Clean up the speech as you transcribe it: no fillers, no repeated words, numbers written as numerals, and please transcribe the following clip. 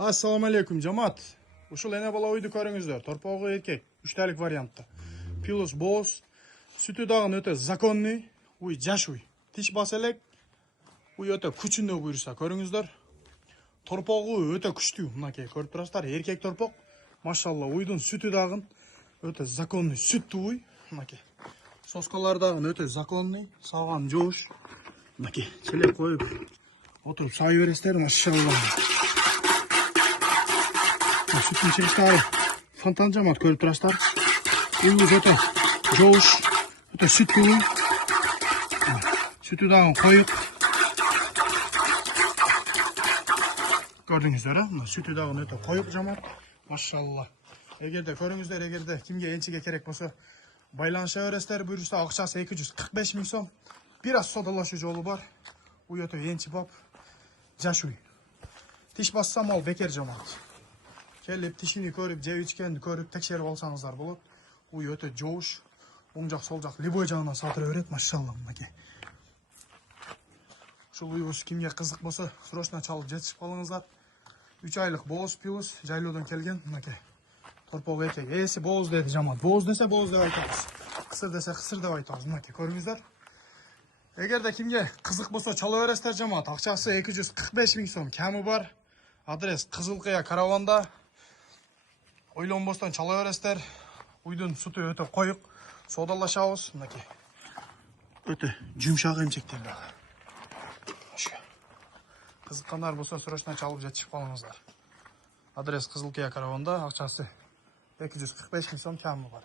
Assalamu alaikum жамаат. Ушул эне бала уйду көрүңүздөр. Торпогу эркек, 3 вариантта. Пилус боз, сүтү дагы өтө законный, уй жаш уй. Тиш бас элек, уй өтө күчүндө буйруса көрүңүздөр. Торпогу өтө күчтүү, мынакей көрүп турасыздар, эркек торпок. Машалла, уйдун сүтү дагы өтө законный, сүттүү уй, мынакей. Соскалар дагы өтө законный, сагам жоош. Мынакей, челек коюп отуруп сай бересиздер, машалла. Sütün çeşitleri fontan жамаат көрүп турасыздар. Уйубуз өтө жоош, өтө сүттүү. Сүтү дагы коюк. Көрдүңүздөр, мына сүтү дагы өтө коюк жамаат. Машалла. Эгерде көрүңүздөр, эгерде кимге энчиге керек болсо байланыша бересиздер. Буюрса акчасы 245 миң сом. Бир аз содалашуу жолу бар. Уй өтө энчи бап. Жаш уй. Тиш бассам ал бекер жамаат. Келип тишини көрүп, жеп ичкенди көрүп, текшерип алсаңыздар болот. Уй өтө жоош. Оң жак, сол жак любой жагынан сатыра берет, машалла, мынакей. Ушул уйубуз кимге кызык болсо, срочно чалып жетишип калыңыздар. 3 айлык боз пилус, жайлоодон келген, мынакей. Торпок эркек. Эси боз деди жамаат. Боз десе боз деп айтабыз. Кысыр десе кысыр деп айтабыз, мынакей, көрүңүздөр. Эгерде кимге кызык болсо чала бересиздер жамаат. Акчасы 245 миң сом, ками бар. Адрес Кызылкыя караванда. Ойлонбостон чала бересиздер. Уйдун суту өтө коюк. Содалашабыз, мынакей. Өтө жумшак эмчектер дагы. Кызыккандар болсо срочно чалып жетишип калыңыздар. Адрес Кызылкыя караванда, акчасы 245 миң сом ками бар.